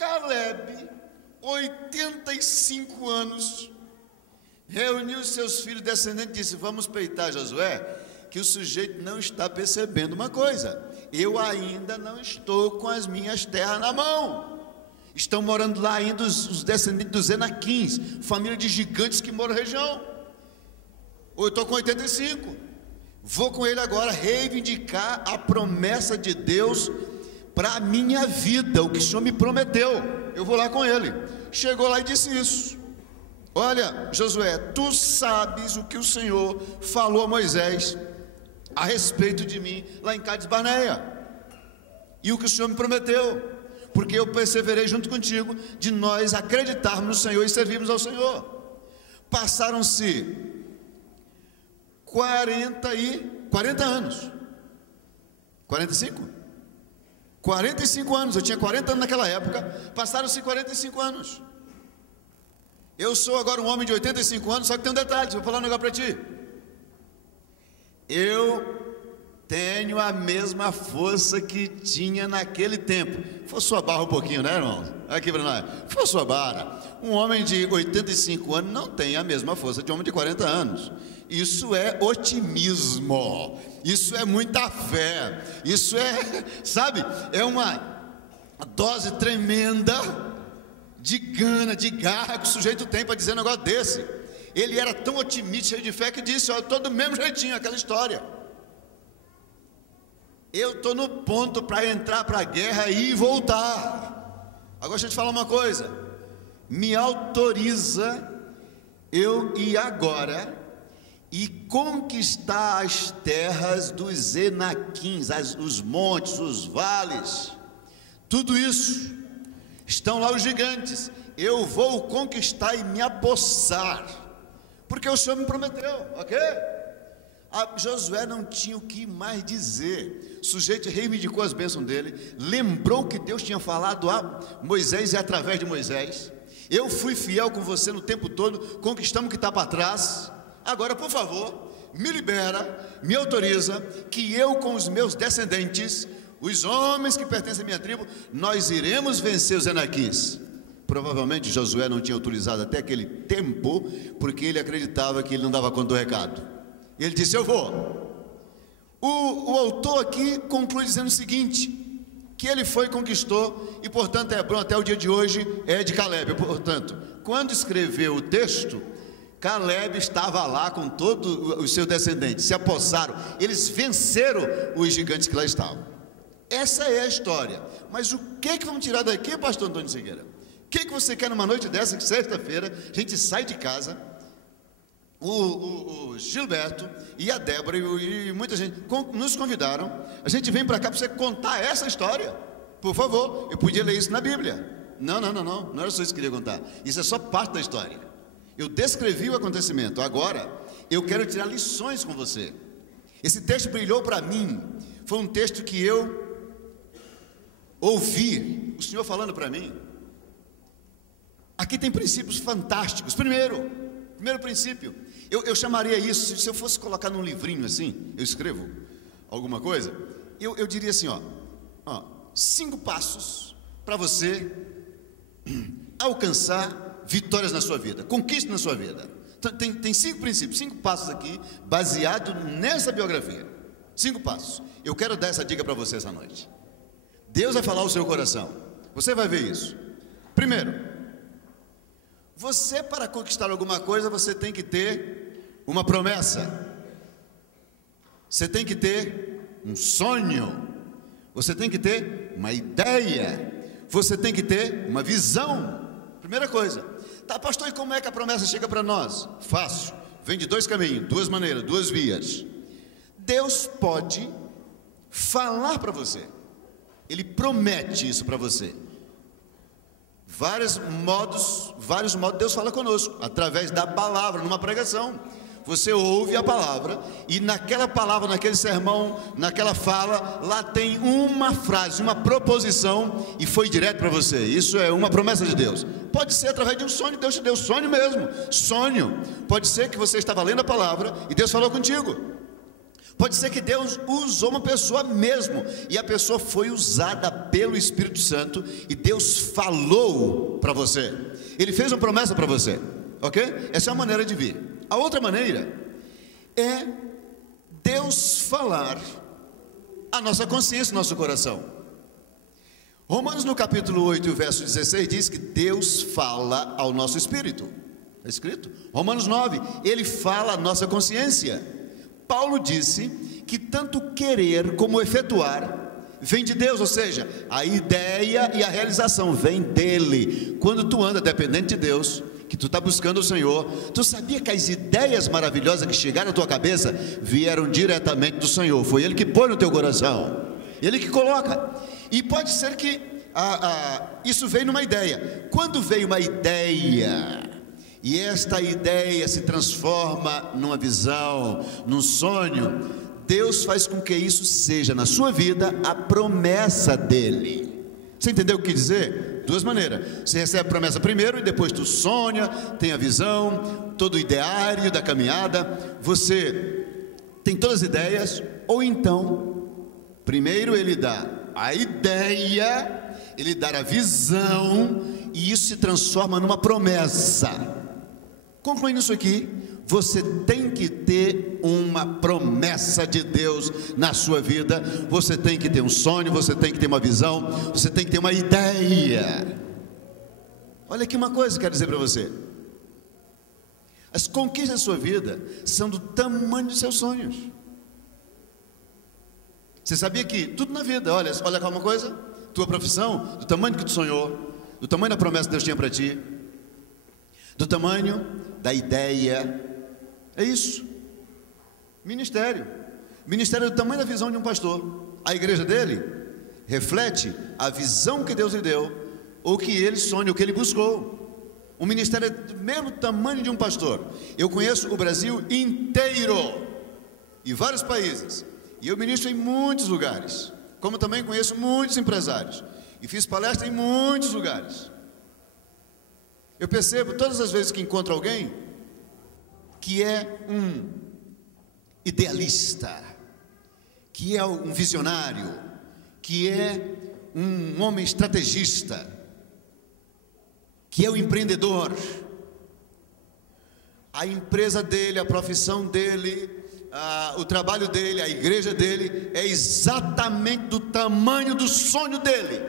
Caleb, 85 anos, reuniu seus filhos descendentes e disse: vamos peitar Josué, que o sujeito não está percebendo uma coisa: eu ainda não estou com as minhas terras na mão. Estão morando lá ainda os descendentes dos Enaquins, família de gigantes que moram na região. Ou eu estou com 85, vou com ele agora reivindicar a promessa de Deus para a minha vida, o que o Senhor me prometeu. Eu vou lá com ele. Chegou lá e disse isso: olha, Josué, tu sabes o que o Senhor falou a Moisés a respeito de mim lá em Cades Barneia, e o que o Senhor me prometeu, porque eu perseverei junto contigo de nós acreditarmos no Senhor e servirmos ao Senhor. Passaram-se 40 anos. 45 anos, eu tinha 40 anos naquela época. Passaram-se 45 anos. Eu sou agora um homem de 85 anos, só que tem um detalhe, vou falar um negócio para ti. Eu tenho a mesma força que tinha naquele tempo. Forçou a barra um pouquinho, né, irmão? Aqui para nós. Forçou a barra. Um homem de 85 anos não tem a mesma força de um homem de 40 anos. Isso é otimismo. Isso é muita fé. Isso é, sabe, é uma dose tremenda de gana, de garra que o sujeito tem para dizer um negócio desse. Ele era tão otimista, cheio de fé, que disse: olha, estou do mesmo jeitinho, aquela história. Eu estou no ponto para entrar para a guerra e voltar. Agora deixa eu te falar uma coisa: me autoriza eu ir agora e conquistar as terras dos Enaquins, os montes, os vales, tudo isso. Estão lá os gigantes. Eu vou conquistar e me apossar, porque o Senhor me prometeu, ok? Josué não tinha o que mais dizer. O sujeito reivindicou as bênçãos dele, lembrou que Deus tinha falado a Moisés e através de Moisés: eu fui fiel com você no tempo todo, conquistamos o que está para trás. Agora, por favor, me libera, me autoriza, que eu com os meus descendentes, os homens que pertencem à minha tribo, nós iremos vencer os Enaquins. Provavelmente Josué não tinha autorizado até aquele tempo, porque ele acreditava que ele não dava conta do recado. Ele disse: eu vou. O autor aqui conclui dizendo o seguinte: que ele foi e conquistou, e portanto Hebrom até o dia de hoje é de Caleb. Portanto, quando escreveu o texto, Caleb estava lá com todos os seus descendentes, se apossaram, eles venceram os gigantes que lá estavam. Essa é a história. Mas o que vamos tirar daqui, pastor Antônio Segueira? O que você quer numa noite dessa, que sexta-feira a gente sai de casa, o Gilberto e a Débora e muita gente nos convidaram, a gente vem para cá para você contar essa história? Por favor, eu podia ler isso na Bíblia. Não era só isso que eu queria contar. Isso é só parte da história. Eu descrevi o acontecimento. Agora eu quero tirar lições com você. Esse texto brilhou para mim. Foi um texto que eu ouvi o Senhor falando para mim. Aqui tem princípios fantásticos. Primeiro princípio, eu chamaria isso, se eu fosse colocar num livrinho assim, eu escrevo alguma coisa, eu diria assim, ó, 5 passos para você alcançar vitórias na sua vida, conquista na sua vida. Tem 5 princípios, 5 passos aqui, baseado nessa biografia. 5 passos. Eu quero dar essa dica para você essa noite. Deus vai falar ao seu coração, você vai ver isso. Primeiro, você, para conquistar alguma coisa, você tem que ter uma promessa. Você tem que ter um sonho. Você tem que ter uma ideia. Você tem que ter uma visão. Primeira coisa. Tá, pastor, e como é que a promessa chega para nós? Fácil. Vem de 2 caminhos, 2 maneiras, 2 vias. Deus pode falar para você. Ele promete isso para você. Vários modos Deus fala conosco, através da palavra, numa pregação. Você ouve a palavra, e naquela palavra, naquele sermão, naquela fala, lá tem uma frase, uma proposição, e foi direto para você. Isso é uma promessa de Deus. Pode ser através de um sonho, Deus te deu sonho mesmo. Sonho. Pode ser que você estava lendo a palavra e Deus falou contigo. Pode ser que Deus usou uma pessoa mesmo, e a pessoa foi usada pelo Espírito Santo, e Deus falou para você, Ele fez uma promessa para você, ok? Essa é uma maneira de vir. A outra maneira é Deus falar a nossa consciência, nosso coração. Romanos no capítulo 8, verso 16 diz que Deus fala ao nosso espírito. Está escrito? Romanos 9, Ele fala a nossa consciência. Paulo disse que tanto querer como efetuar vem de Deus, ou seja, a ideia e a realização vem dele. Quando tu anda dependente de Deus, que tu está buscando o Senhor, tu sabia que as ideias maravilhosas que chegaram à tua cabeça vieram diretamente do Senhor? Foi Ele que põe no teu coração, Ele que coloca. E pode ser que isso veio numa ideia. Quando veio uma ideia, e esta ideia se transforma numa visão, num sonho, Deus faz com que isso seja na sua vida a promessa dele. Você entendeu o que quer dizer? Duas maneiras: você recebe a promessa primeiro e depois tu sonha, tem a visão, todo o ideário da caminhada, você tem todas as ideias. Ou então, primeiro ele dá a ideia, ele dá a visão, e isso se transforma numa promessa. Concluindo isso aqui, você tem que ter uma promessa de Deus na sua vida, você tem que ter um sonho, você tem que ter uma visão, você tem que ter uma ideia. Olha aqui uma coisa que eu quero dizer para você: as conquistas da sua vida são do tamanho dos seus sonhos. Você sabia que tudo na vida, olha cá uma coisa, tua profissão, do tamanho que tu sonhou, do tamanho da promessa que Deus tinha para ti, do tamanho da ideia. É isso. Ministério é do tamanho da visão de um pastor. A igreja dele reflete a visão que Deus lhe deu, ou que ele sonha, o que ele buscou. O ministério é do mesmo tamanho de um pastor. Eu conheço o Brasil inteiro e vários países, e eu ministro em muitos lugares, como também conheço muitos empresários, e fiz palestra em muitos lugares. Eu percebo todas as vezes que encontro alguém que é um idealista, que é um visionário, que é um homem estrategista, que é um empreendedor, a empresa dele, a profissão dele, o trabalho dele, a igreja dele é exatamente do tamanho do sonho dele.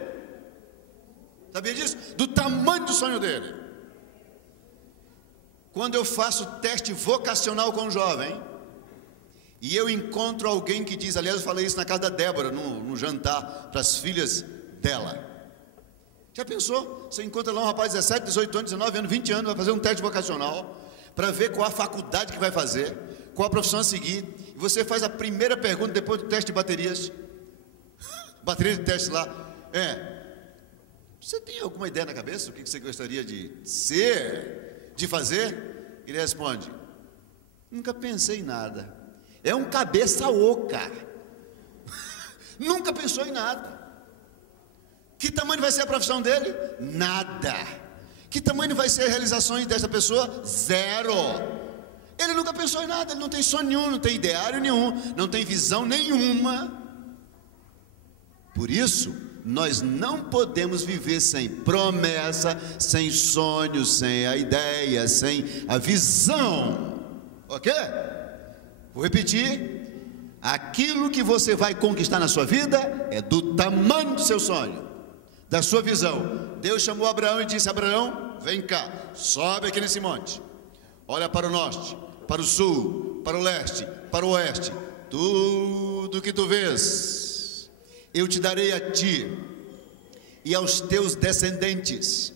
Sabia disso? Do tamanho do sonho dele. Quando eu faço teste vocacional com um jovem, e eu encontro alguém que diz, aliás eu falei isso na casa da Débora, no jantar para as filhas dela. Já pensou? Você encontra lá um rapaz de 17, 18 anos, 19 anos, 20 anos, vai fazer um teste vocacional, para ver qual a faculdade que vai fazer, qual a profissão a seguir, e você faz a primeira pergunta depois do teste de baterias, bateria de teste lá, você tem alguma ideia na cabeça do que você gostaria de ser, de fazer? Ele responde: nunca pensei em nada. É um cabeça oca. Nunca pensou em nada. Que tamanho vai ser a profissão dele? Nada. Que tamanho vai ser as realizações dessa pessoa? Zero. Ele nunca pensou em nada, ele não tem sonho nenhum, não tem ideário nenhum, não tem visão nenhuma. Por isso, nós não podemos viver sem promessa, sem sonho, sem a ideia, sem a visão, ok? Vou repetir: aquilo que você vai conquistar na sua vida é do tamanho do seu sonho, da sua visão. Deus chamou Abraão e disse: Abraão, vem cá, sobe aqui nesse monte, olha para o norte, para o sul, para o leste, para o oeste, tudo que tu vês eu te darei a ti e aos teus descendentes.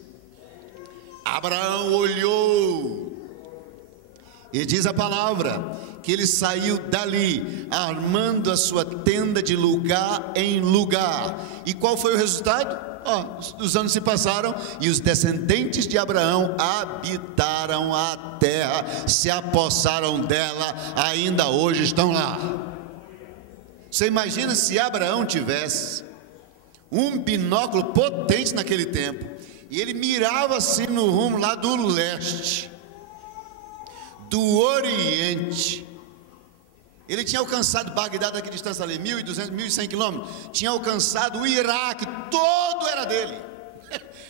Abraão olhou, e diz a palavra que ele saiu dali, armando a sua tenda de lugar em lugar. E qual foi o resultado? Os anos se passaram, e os descendentes de Abraão habitaram a terra, se apossaram dela, ainda hoje estão lá. Você imagina se Abraão tivesse um binóculo potente naquele tempo, e ele mirava assim no rumo lá do leste, do oriente, Ele tinha alcançado Bagdá, daqui de distância ali, 1.200, 1.100 quilômetros. Tinha alcançado o Iraque, todo era dele.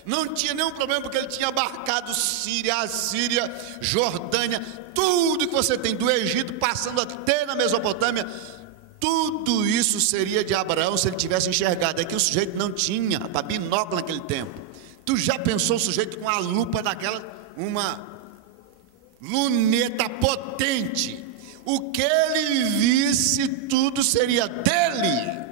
Não tinha nenhum problema, porque ele tinha abarcado Síria, Assíria, Jordânia, tudo que você tem, do Egito, passando até na Mesopotâmia. Tudo isso seria de Abraão se ele tivesse enxergado. É que o sujeito não tinha para binóculo naquele tempo. Tu já pensou o sujeito com a lupa daquela, uma luneta potente? O que ele visse, tudo seria dele.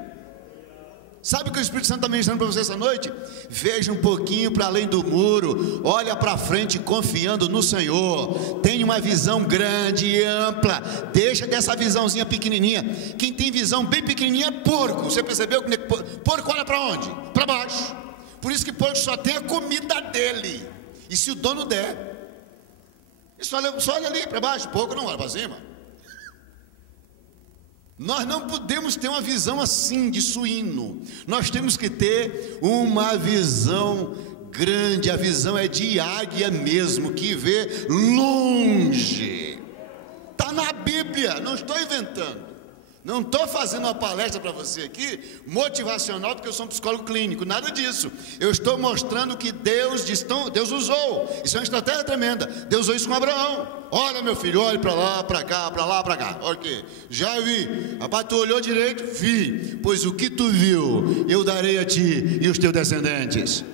Sabe o que o Espírito Santo está ministrando para você essa noite? Veja um pouquinho para além do muro, olha para frente confiando no Senhor, tenha uma visão grande e ampla, deixa dessa visãozinha pequenininha. Quem tem visão bem pequenininha é porco. Você percebeu que porco olha para onde? Para baixo. Por isso que porco só tem a comida dele, e se o dono der, só olha ali para baixo. Porco não olha para cima. Nós não podemos ter uma visão assim de suíno. Nós temos que ter uma visão grande. A visão é de águia mesmo, que vê longe. Está na Bíblia, não estou inventando. Não estou fazendo uma palestra para você aqui, motivacional, porque eu sou um psicólogo clínico, nada disso. Eu estou mostrando que Deus usou. Isso é uma estratégia tremenda. Deus usou isso com Abraão. Olha, meu filho, olhe para lá, para cá, para lá, para cá. Olha aqui, já vi. Rapaz, tu olhou direito? Vi. Pois o que tu viu, eu darei a ti e os teus descendentes.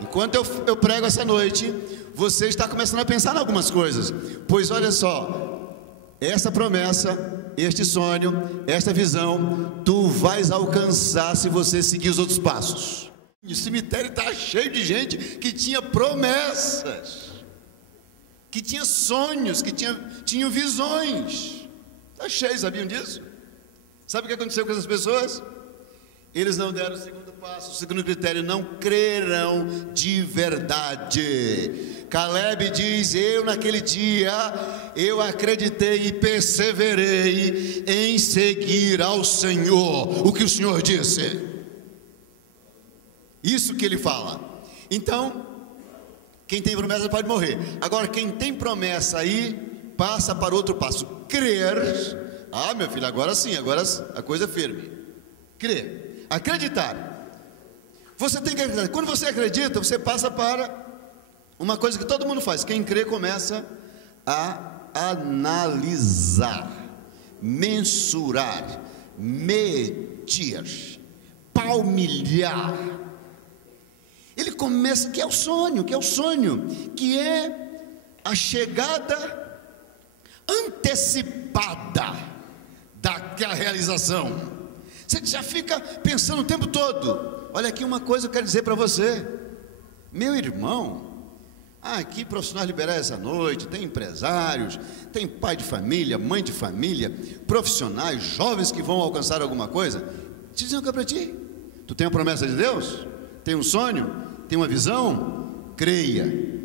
Enquanto eu prego essa noite, você está começando a pensar em algumas coisas. Pois olha só, essa promessa, este sonho, esta visão, tu vais alcançar se você seguir os outros passos. O cemitério está cheio de gente que tinha promessas, que tinha sonhos, que tinham visões. Está cheio, sabiam disso? Sabe o que aconteceu com essas pessoas? Eles não deram o segundo passo. O segundo critério: não crerão de verdade. Caleb diz: eu naquele dia, eu acreditei e perseverei em seguir ao Senhor, o que o Senhor disse. Isso que ele fala. Então, quem tem promessa pode morrer. Agora, quem tem promessa aí, passa para outro passo: crer. Ah, meu filho, agora sim, agora a coisa é firme. Crer, acreditar. Você tem que acreditar. Quando você acredita, você passa para uma coisa que todo mundo faz. Quem crê começa a analisar, mensurar, medir, palmilhar. Ele começa, que é o sonho, que é a chegada antecipada daquela realização. Você já fica pensando o tempo todo. Olha aqui uma coisa que eu quero dizer para você, meu irmão. Aqui profissionais liberais essa noite, tem empresários, tem pai de família, mãe de família, profissionais, jovens que vão alcançar alguma coisa. Te dizer o que é para ti. Tu tem a promessa de Deus? Tem um sonho? Tem uma visão? Creia.